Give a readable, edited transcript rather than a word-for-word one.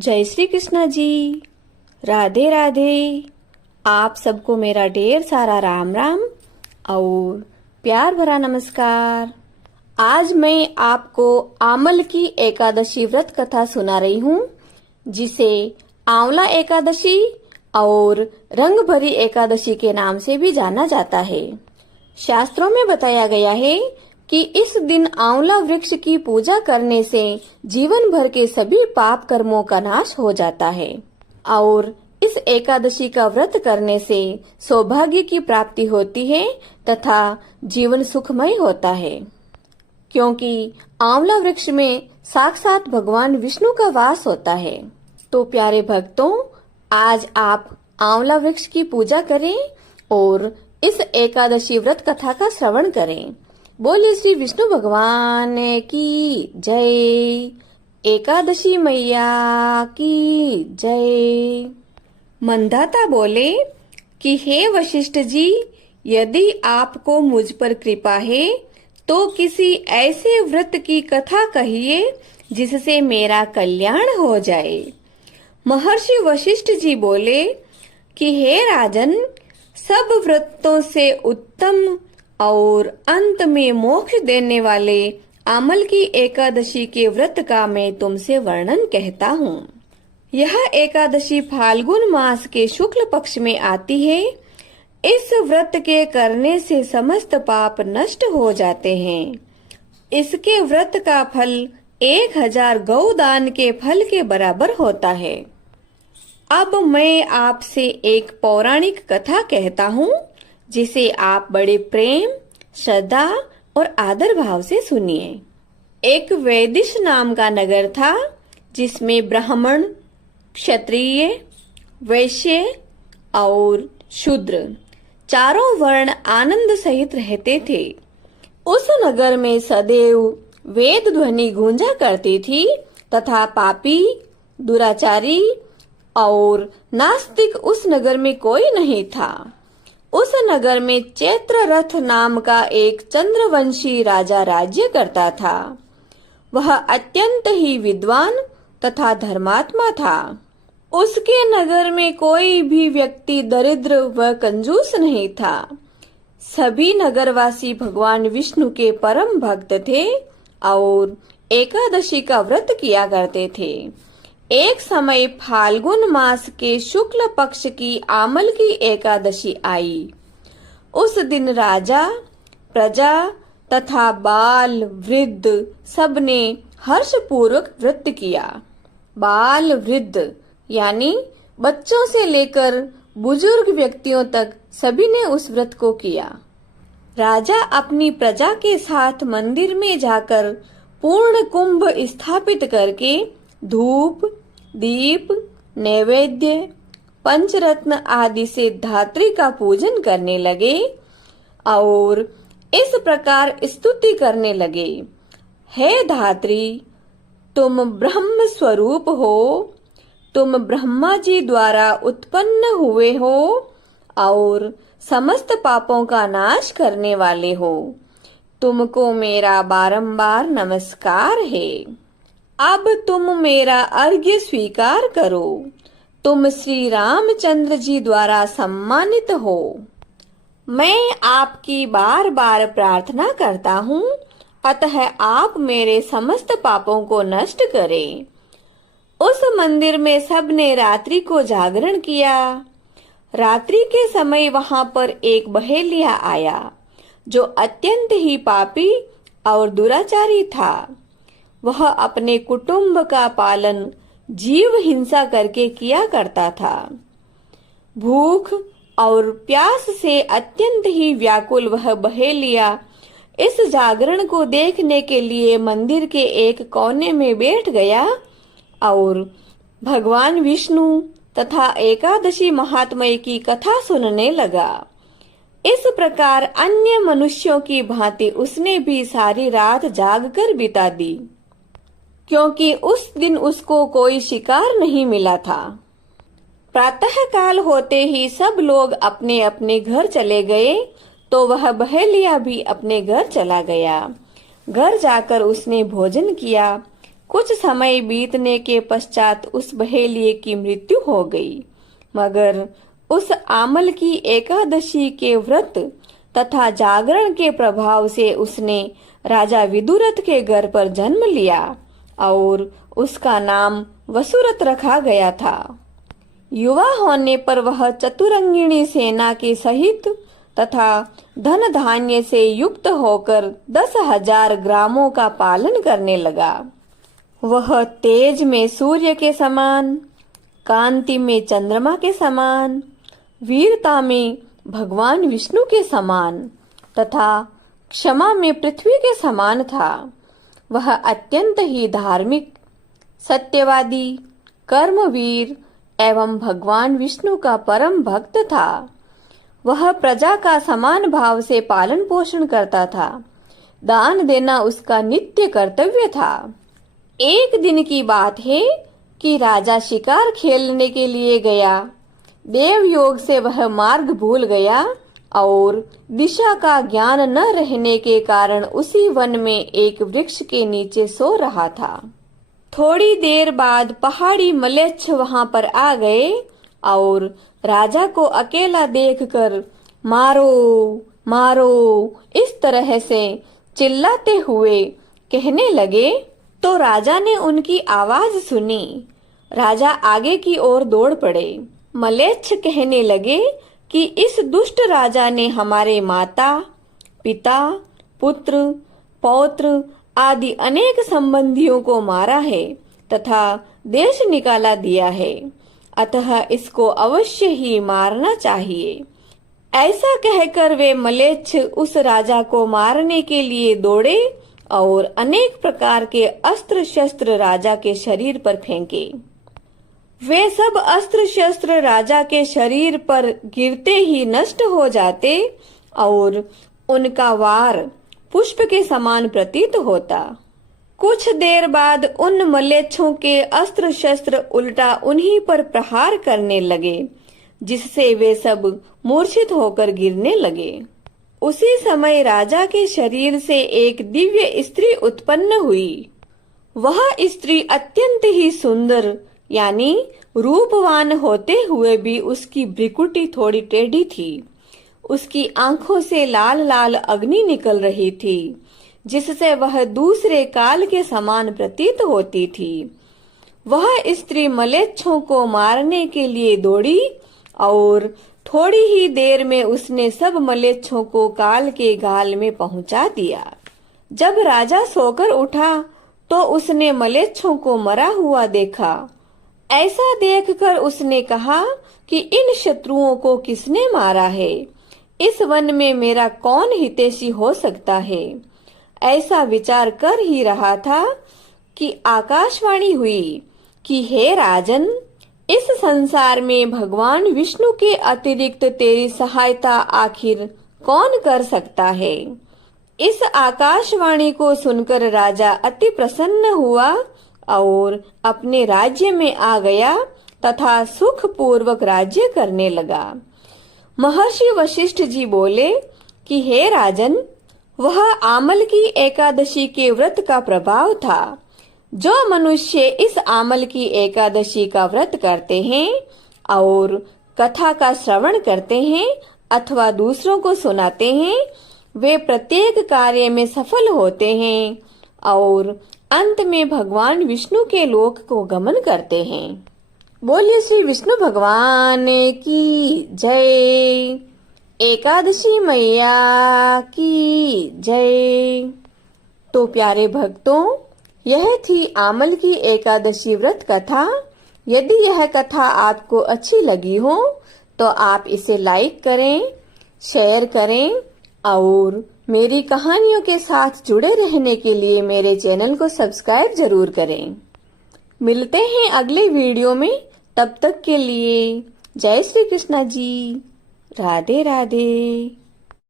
जय श्री कृष्णा जी। राधे राधे। आप सबको मेरा ढेर सारा राम राम और प्यार भरा नमस्कार। आज मैं आपको आमल की एकादशी व्रत कथा सुना रही हूँ, जिसे आंवला एकादशी और रंग भरी एकादशी के नाम से भी जाना जाता है। शास्त्रों में बताया गया है कि इस दिन आंवला वृक्ष की पूजा करने से जीवन भर के सभी पाप कर्मों का नाश हो जाता है और इस एकादशी का व्रत करने से सौभाग्य की प्राप्ति होती है तथा जीवन सुखमय होता है, क्योंकि आंवला वृक्ष में साक्षात भगवान विष्णु का वास होता है। तो प्यारे भक्तों, आज आप आंवला वृक्ष की पूजा करें और इस एकादशी व्रत कथा का श्रवण करें। बोलिए श्री विष्णु भगवान की जय। एकादशी मैया की जय। मंदाता बोले कि हे वशिष्ठ जी, यदि आपको मुझ पर कृपा है तो किसी ऐसे व्रत की कथा कहिए जिससे मेरा कल्याण हो जाए। महर्षि वशिष्ठ जी बोले कि हे राजन, सब व्रतों से उत्तम और अंत में मोक्ष देने वाले आमल की एकादशी के व्रत का मैं तुमसे वर्णन कहता हूँ। यह एकादशी फाल्गुन मास के शुक्ल पक्ष में आती है। इस व्रत के करने से समस्त पाप नष्ट हो जाते हैं। इसके व्रत का फल 1000 गौदान के फल के बराबर होता है। अब मैं आपसे एक पौराणिक कथा कहता हूँ, जिसे आप बड़े प्रेम, श्रद्धा और आदर भाव से सुनिए। एक वैदिश नाम का नगर था, जिसमें ब्राह्मण, क्षत्रिय, वैश्य और शूद्र चारों वर्ण आनंद सहित रहते थे। उस नगर में सदैव वेद ध्वनि गूंजा करती थी तथा पापी, दुराचारी और नास्तिक उस नगर में कोई नहीं था। उस नगर में चैत्ररथ नाम का एक चंद्रवंशी राजा राज्य करता था। वह अत्यंत ही विद्वान तथा धर्मात्मा था। उसके नगर में कोई भी व्यक्ति दरिद्र व कंजूस नहीं था। सभी नगरवासी भगवान विष्णु के परम भक्त थे और एकादशी का व्रत किया करते थे। एक समय फाल्गुन मास के शुक्ल पक्ष की आमल की एकादशी आई। उस दिन राजा, प्रजा तथा बाल वृद्ध सबने हर्षपूर्वक व्रत किया। बाल वृद्ध यानी बच्चों से लेकर बुजुर्ग व्यक्तियों तक सभी ने उस व्रत को किया। राजा अपनी प्रजा के साथ मंदिर में जाकर पूर्ण कुंभ स्थापित करके धूप, दीप, नैवेद्य, पंचरत्न आदि से धात्री का पूजन करने लगे और इस प्रकार स्तुति करने लगे। हे धात्री, तुम ब्रह्म स्वरूप हो, तुम ब्रह्मा जी द्वारा उत्पन्न हुए हो और समस्त पापों का नाश करने वाले हो। तुमको मेरा बारंबार नमस्कार है। अब तुम मेरा अर्घ्य स्वीकार करो। तुम श्री रामचंद्र जी द्वारा सम्मानित हो। मैं आपकी बार बार प्रार्थना करता हूँ, अतः आप मेरे समस्त पापों को नष्ट करें। उस मंदिर में सबने रात्रि को जागरण किया। रात्रि के समय वहां पर एक बहेलिया आया, जो अत्यंत ही पापी और दुराचारी था। वह अपने कुटुंब का पालन जीव हिंसा करके किया करता था। भूख और प्यास से अत्यंत ही व्याकुल वह बहेलिया इस जागरण को देखने के लिए मंदिर के एक कोने में बैठ गया और भगवान विष्णु तथा एकादशी महात्म्य की कथा सुनने लगा। इस प्रकार अन्य मनुष्यों की भांति उसने भी सारी रात जागकर बिता दी, क्योंकि उस दिन उसको कोई शिकार नहीं मिला था। प्रातः काल होते ही सब लोग अपने अपने घर चले गए, तो वह बहेलिया भी अपने घर चला गया। घर जाकर उसने भोजन किया कुछ समय बीतने के पश्चात उस बहेलिये की मृत्यु हो गई, मगर उस आमल की एकादशी के व्रत तथा जागरण के प्रभाव से उसने राजा विदुरथ के घर पर जन्म लिया और उसका नाम वसुरथ रखा गया था। युवा होने पर वह चतुरंगिणी सेना के सहित तथा धन धान्य से युक्त होकर 10,000 ग्रामों का पालन करने लगा। वह तेज में सूर्य के समान, कांति में चंद्रमा के समान, वीरता में भगवान विष्णु के समान तथा क्षमा में पृथ्वी के समान था। वह अत्यंत ही धार्मिक, सत्यवादी, कर्मवीर एवं भगवान विष्णु का परम भक्त था। वह प्रजा का समान भाव से पालन पोषण करता था। दान देना उसका नित्य कर्तव्य था। एक दिन की बात है कि राजा शिकार खेलने के लिए गया। देव योग से वह मार्ग भूल गया और दिशा का ज्ञान न रहने के कारण उसी वन में एक वृक्ष के नीचे सो रहा था। थोड़ी देर बाद पहाड़ी मलेच्छ वहां पर आ गए और राजा को अकेला देखकर मारो मारो इस तरह से चिल्लाते हुए कहने लगे, तो राजा ने उनकी आवाज सुनी। राजा आगे की ओर दौड़ पड़े। मलेच्छ कहने लगे कि इस दुष्ट राजा ने हमारे माता, पिता, पुत्र, पौत्र आदि अनेक संबंधियों को मारा है तथा देश निकाला दिया है, अतः इसको अवश्य ही मारना चाहिए। ऐसा कहकर वे मलेच्छ उस राजा को मारने के लिए दौड़े और अनेक प्रकार के अस्त्र शस्त्र राजा के शरीर पर फेंके। वे सब अस्त्र शस्त्र राजा के शरीर पर गिरते ही नष्ट हो जाते और उनका वार पुष्प के समान प्रतीत होता। कुछ देर बाद उन मलेच्छों के अस्त्र शस्त्र उल्टा उन्हीं पर प्रहार करने लगे, जिससे वे सब मूर्छित होकर गिरने लगे। उसी समय राजा के शरीर से एक दिव्य स्त्री उत्पन्न हुई। वह स्त्री अत्यंत ही सुंदर यानी रूपवान होते हुए भी उसकी भ्रिकुटी थोड़ी टेढ़ी थी। उसकी आंखों से लाल लाल अग्नि निकल रही थी, जिससे वह दूसरे काल के समान प्रतीत होती थी। वह स्त्री मलेच्छों को मारने के लिए दौड़ी और थोड़ी ही देर में उसने सब मलेच्छों को काल के गाल में पहुंचा दिया। जब राजा सोकर उठा तो उसने मलेच्छों को मरा हुआ देखा। ऐसा देखकर उसने कहा कि इन शत्रुओं को किसने मारा है? इस वन में मेरा कौन हितैषी हो सकता है? ऐसा विचार कर ही रहा था कि आकाशवाणी हुई कि हे राजन, इस संसार में भगवान विष्णु के अतिरिक्त तेरी सहायता आखिर कौन कर सकता है? इस आकाशवाणी को सुनकर राजा अति प्रसन्न हुआ और अपने राज्य में आ गया तथा सुख पूर्वक राज्य करने लगा। महर्षि वशिष्ठ जी बोले कि हे राजन, वह आमल की एकादशी के व्रत का प्रभाव था। जो मनुष्य इस आमल की एकादशी का व्रत करते हैं और कथा का श्रवण करते हैं अथवा दूसरों को सुनाते हैं, वे प्रत्येक कार्य में सफल होते हैं और अंत में भगवान विष्णु के लोक को गमन करते हैं। बोलिए श्री विष्णु भगवान की जय। एकादशी मैया की जय। तो प्यारे भक्तों, यह थी आमल की एकादशी व्रत कथा। यदि यह कथा आपको अच्छी लगी हो तो आप इसे लाइक करें, शेयर करें और मेरी कहानियों के साथ जुड़े रहने के लिए मेरे चैनल को सब्सक्राइब जरूर करें। मिलते हैं अगले वीडियो में। तब तक के लिए जय श्री कृष्णा जी। राधे राधे।